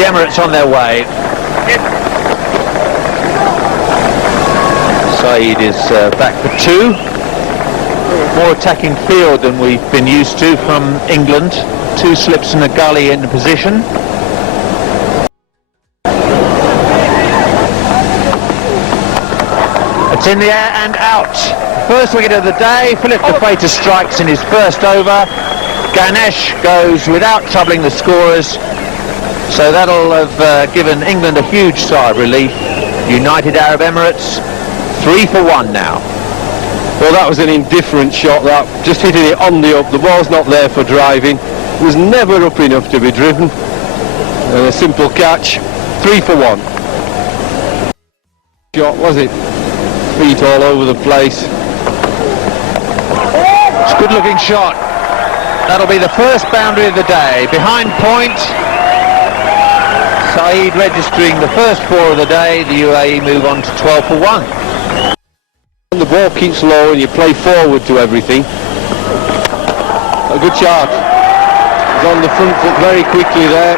the Emirates on their way. Saeed is back for 2. More attacking field than we've been used to from England. 2 slips and a gully in the position. It's in the air and out. First wicket of the day. Philip de Freitas strikes in his first over. Ganesh goes without troubling the scorers. So that'll have given England a huge sigh of relief. United Arab Emirates 3 for 1 now. Well, that was an indifferent shot, that. Just hitting it on the up. The ball's not there for driving. It was never up enough to be driven. And a simple catch. 3 for 1. Shot, was it? Feet all over the place. It's a good looking shot. That'll be the first boundary of the day. Behind point. Saeed registering the first 4 of the day. The UAE move on to 12 for 1. The ball keeps low and you play forward to everything. A good shot. He's on the front foot very quickly there.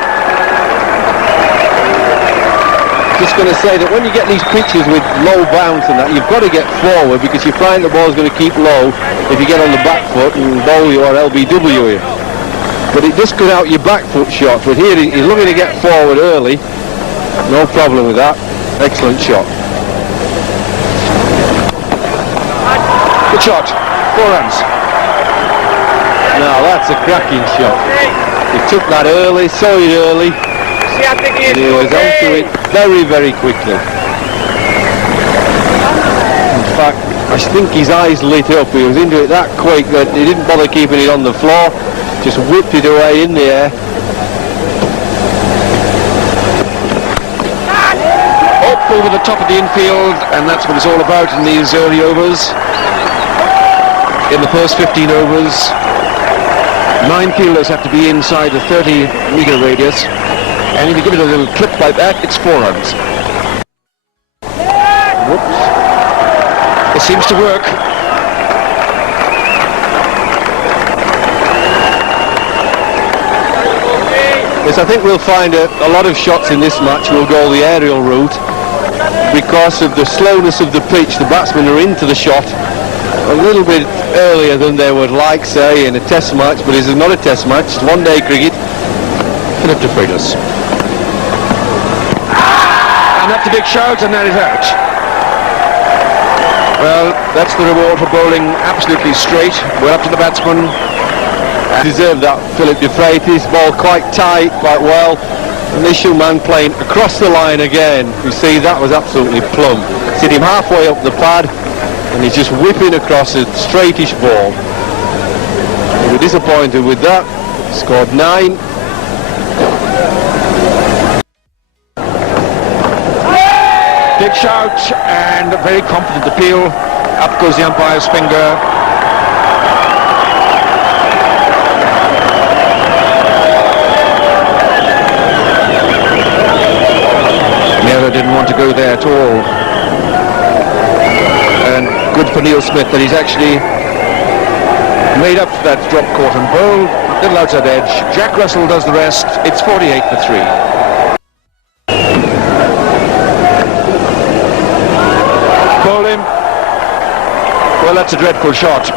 Just going to say that when you get these pitches with low bounce and that, you've got to get forward because you find the ball's going to keep low if you get on the back foot and bowl you or LBW you. But it just goes out your back foot shot. But here he's looking to get forward early. No problem with that. Excellent shot. Good shot. 4 runs. Now that's a cracking shot. He took that early, saw it early, and he was onto it very, very quickly. In fact, I think his eyes lit up. He was into it that quick that he didn't bother keeping it on the floor. Just whipped it away in the air. Up over the top of the infield, and that's what it's all about in these early overs. In the first 15 overs, 9 fielders have to be inside the 30-meter radius, and if you give it a little clip like that, it's 4 runs. Whoops. It seems to work. Yes, I think we'll find a lot of shots in this match will go the aerial route because of the slowness of the pitch. The batsmen are into the shot a little bit earlier than they would like, say, in a test match, but this is not a test match, it's one-day cricket. Philip de Freitas. And that's a big shout, and that is out. Well, that's the reward for bowling absolutely straight. Well up to the batsman. Deserved that, Philip de Freitas. Ball quite tight, quite well. Initial man playing across the line again. You see, that was absolutely plumb. Hit him halfway up the pad, and he's just whipping across a straightish ball. We were disappointed with that. Scored 9. Big shout and a very confident appeal. Up goes the umpire's finger. Mera didn't want to go there at all. And good for Neil Smith that he's actually made up for that drop caught and bowled. A little outside edge. Jack Russell does the rest. It's 48 for 3. Well, that's a dreadful shot.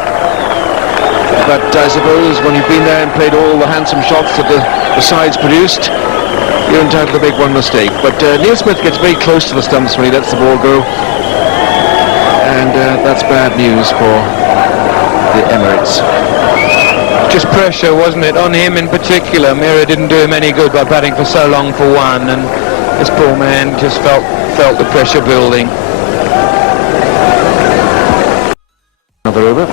But I suppose when you've been there and played all the handsome shots that the sides produced, you're entitled to make one mistake. But Neil Smith gets very close to the stumps when he lets the ball go. And that's bad news for the Emirates. Just pressure, wasn't it, on him in particular. Mera didn't do him any good by batting for so long for one, and this poor man just felt the pressure building. Another over.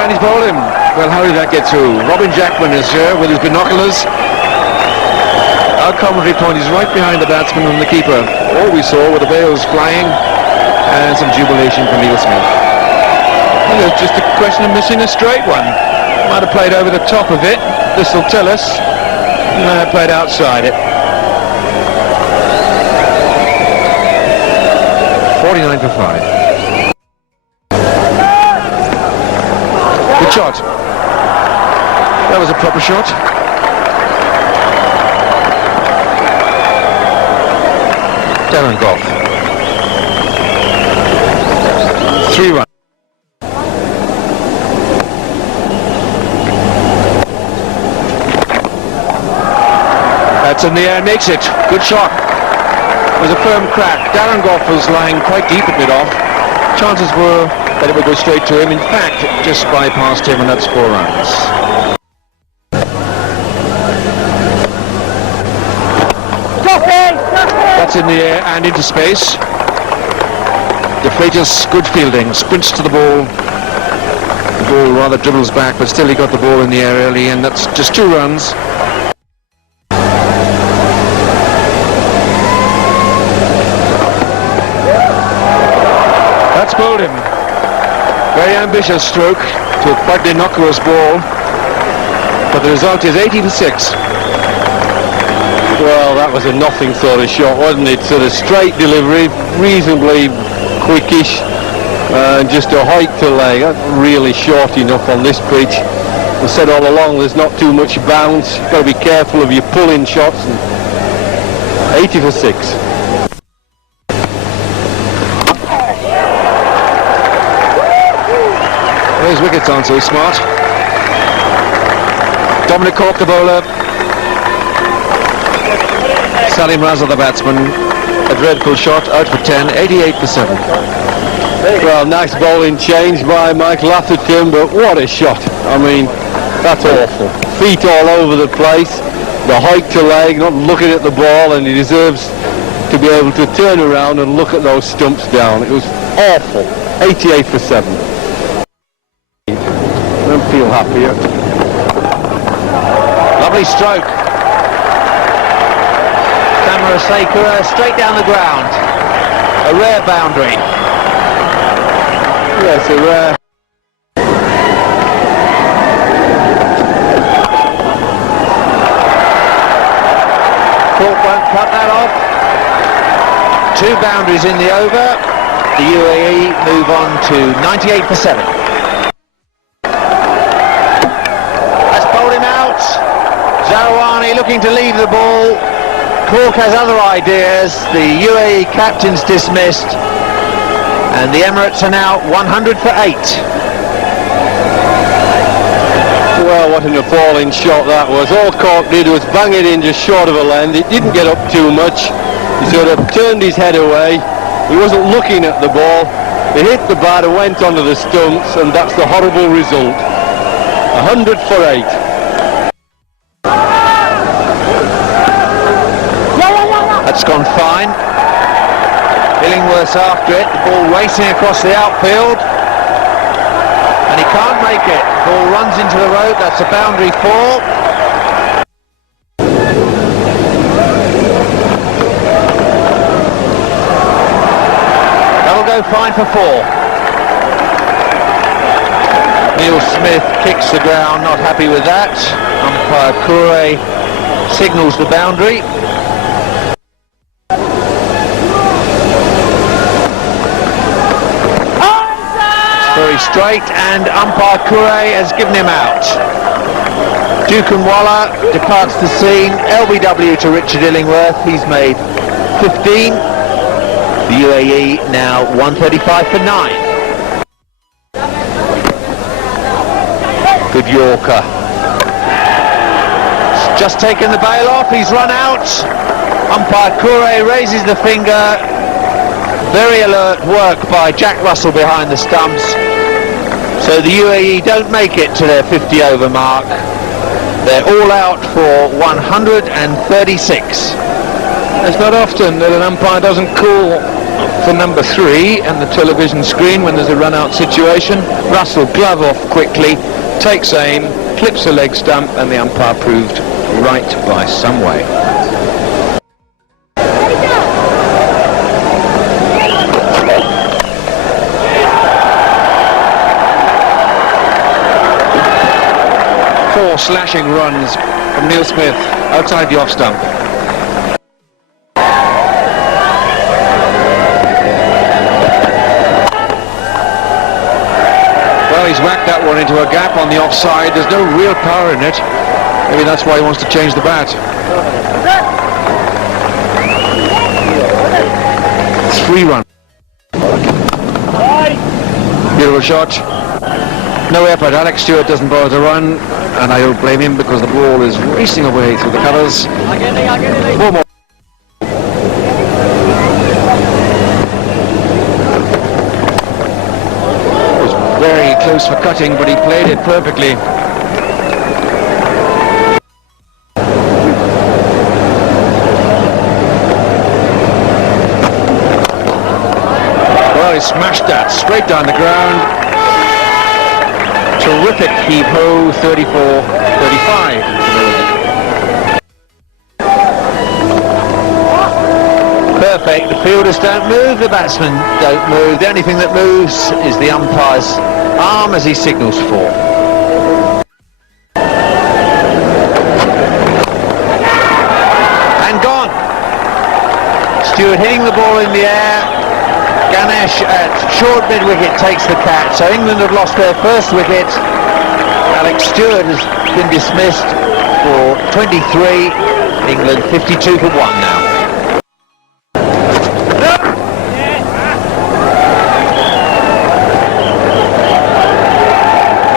And he's bowled him. Well, how did that get through? Robin Jackman is here with his binoculars. Our commentary point is right behind the batsman and the keeper. All we saw were the bails flying and some jubilation from Neil Smith. Well, it's just a question of missing a straight one. Might have played over the top of it. This will tell us. He might have played outside it. 49 for 5. Good shot. That was a proper shot. Darren Goff. 3 runs. That's in the air, makes it. Good shot. It was a firm crack. Darren Goff was lying quite deep a bit off. Chances were that it would go straight to him. In fact, it just bypassed him, and that's 4 runs. That's in the air and into space. DeFreitas, good fielding, sprints to the ball. The ball rather dribbles back, but still he got the ball in the air early, and that's just 2 runs. That's bowled him. Very ambitious stroke to a quite innocuous ball, but the result is 80 for 6. Well, that was a nothing sort of shot, wasn't it? Sort of straight delivery, reasonably quickish, just a hike to leg. That's really short enough on this pitch. I said all along, there's not too much bounce. You've got to be careful of your pulling shots. And 80 for 6. Those wickets aren't so smart. Dominic Cork, the bowler. Salim Raza, the batsman. A dreadful shot, out for 10, 88 for 7. Well, nice bowling change by Michael Atherton, but what a shot. I mean, that's awful. Feet all over the place, the hike to leg, not looking at the ball, and he deserves to be able to turn around and look at those stumps down. It was awful. 88 for 7. Don't feel happier. Lovely stroke. Sekura straight down the ground. A rare boundary. Yes, a rare. Cork won't cut that off. 2 boundaries in the over. The UAE move on to 98 for 7. That's bowled him out. Zarawani looking to leave the ball. Cork has other ideas. The UAE captain's dismissed, and the Emirates are now 100 for 8. Well, what an appalling shot that was. All Cork did was bang it in just short of a length. It didn't get up too much. He sort of turned his head away. He wasn't looking at the ball. It hit the bat and went onto the stumps, and that's the horrible result. 100 for 8. That's gone fine. Illingworth's after it. The ball racing across the outfield. And he can't make it. The ball runs into the road. That's a boundary 4. That'll go fine for 4. Neil Smith kicks the ground, not happy with that. Umpire Kure signals the boundary. Very straight, and umpire Kure has given him out. Dukanwala departs the scene. LBW to Richard Illingworth. He's made 15. The UAE now 135 for 9. Good Yorker. Just taken the bail off. He's run out. Umpire Kure raises the finger. Very alert work by Jack Russell behind the stumps. So the UAE don't make it to their 50 over mark. They're all out for 136. It's not often that an umpire doesn't call for number 3 and the television screen when there's a run-out situation. Russell glove off quickly, takes aim, clips a leg stump, and the umpire proved right by some way. Slashing runs from Neil Smith outside the off stump. Well, he's whacked that one into a gap on the offside. There's no real power in it. Maybe that's why he wants to change the bat. 3 runs. Beautiful shot. No effort. Alex Stewart doesn't bother to run, and I don't blame him because the ball is racing away through the covers. 4 more. It was very close for cutting, but he played it perfectly. Well, he smashed that straight down the ground. Terrific heave-ho, 34-35. Perfect. The fielders don't move, the batsmen don't move. The only thing that moves is the umpire's arm as he signals 4. And gone. Stewart hitting the ball in the air. Ganesh at short mid-wicket takes the catch. So England have lost their first wicket. Alex Stewart has been dismissed for 23. England 52 for 1 now.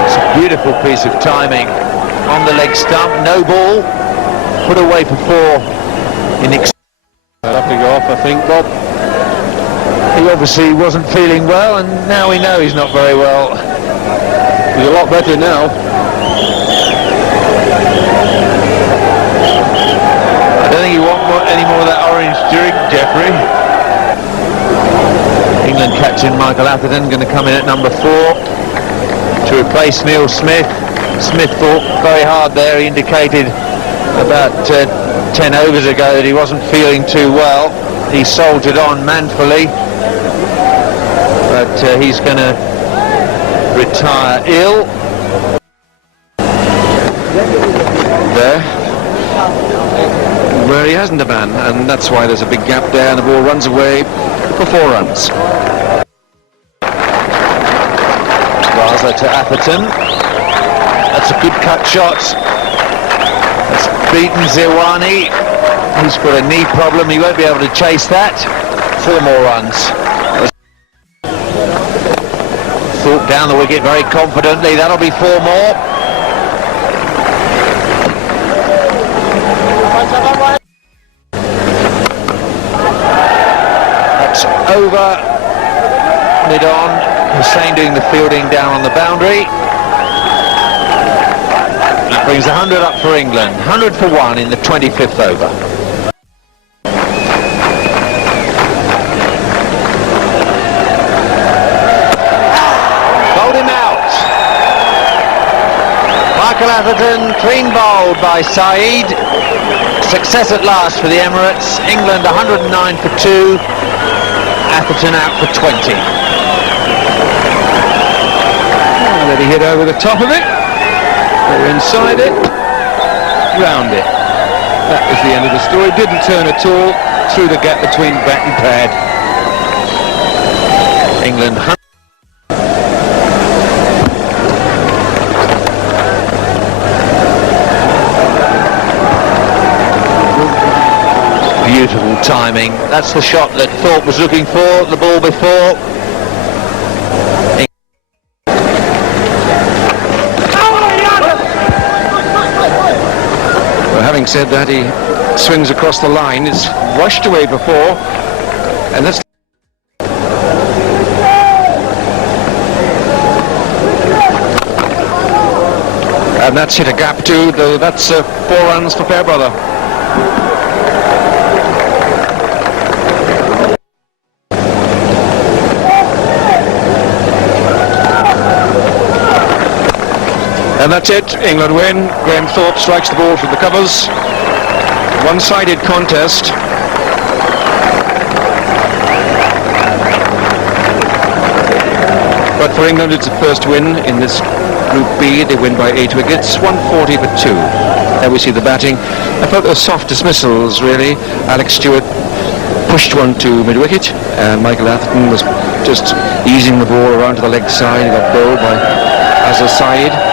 It's a beautiful piece of timing on the leg stump. No ball. Put away for 4 in I'll have to go off, I think, Bob. He obviously wasn't feeling well, and now we know he's not very well. He's a lot better now. I don't think you want any more of that orange drink, Jeffrey. England captain Michael Atherton going to come in at number 4 to replace Neil Smith. Smith thought very hard there. He indicated about 10 overs ago that he wasn't feeling too well. He soldiered on manfully, but he's going to retire ill. There, where he hasn't a man, and that's why there's a big gap there, and the ball runs away for 4 runs. Raza to Atherton. That's a good cut shot. That's beaten Zirwani. He's got a knee problem. He won't be able to chase that. 4 more runs. Thorpe down the wicket very confidently. That'll be 4 more. That's over. Mid-on. Hussain doing the fielding down on the boundary. That brings 100 up for England. 100 for 1 in the 25th over. Bowled him out. Michael Atherton, clean bowled by Saeed. Success at last for the Emirates. England 109 for 2. Atherton out for 20. Let he hit over the top of it. Go inside it, round it. That was the end of the story. Didn't turn at all. Through the gap between bat and pad. England. Beautiful timing. That's the shot that Thorpe was looking for. The ball before. Having said that, he swings across the line. It's rushed away before, and that's hit a gap too. Though that's 4 runs for Fairbrother. And that's it. England win. Graham Thorpe strikes the ball from the covers. One-sided contest. But for England, it's the first win in this Group B. They win by 8 wickets, 140 for 2. There we see the batting. I thought they were soft dismissals, really. Alex Stewart pushed one to mid-wicket, and Michael Atherton was just easing the ball around to the leg side. He got bowled by Azhar Saeed.